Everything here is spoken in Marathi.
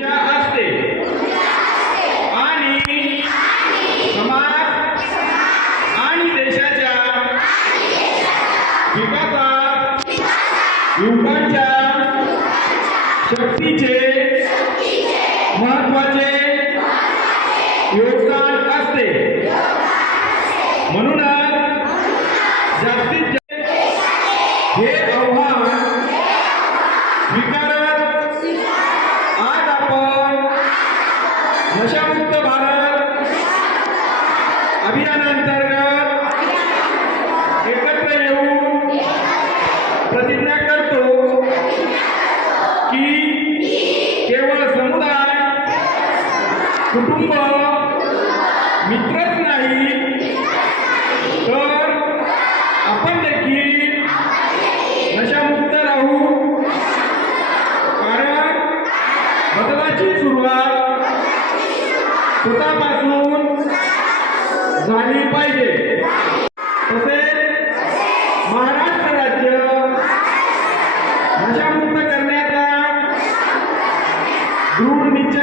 असते आणि समाज आणि देशाच्या विकासात युवकांच्या शक्तीचे महत्त्वाचे योगदान असते। म्हणूनच जास्तीत जास्त हे आव्हान स्वीकारत आज आपण नशामुक्त भारत अभियानांतर्गत एकत्र येऊन प्रतिज्ञा करतो की केवळ समुदाय कुटुंब मित्रच नाही तर आपण देखील नशामुक्त राहू। कारण बदलाची सुरुवात स्वतःपासून झाली पाहिजे। तसेच महाराष्ट्र राज्य नशामुक्त करण्याचा दृढ निश्चय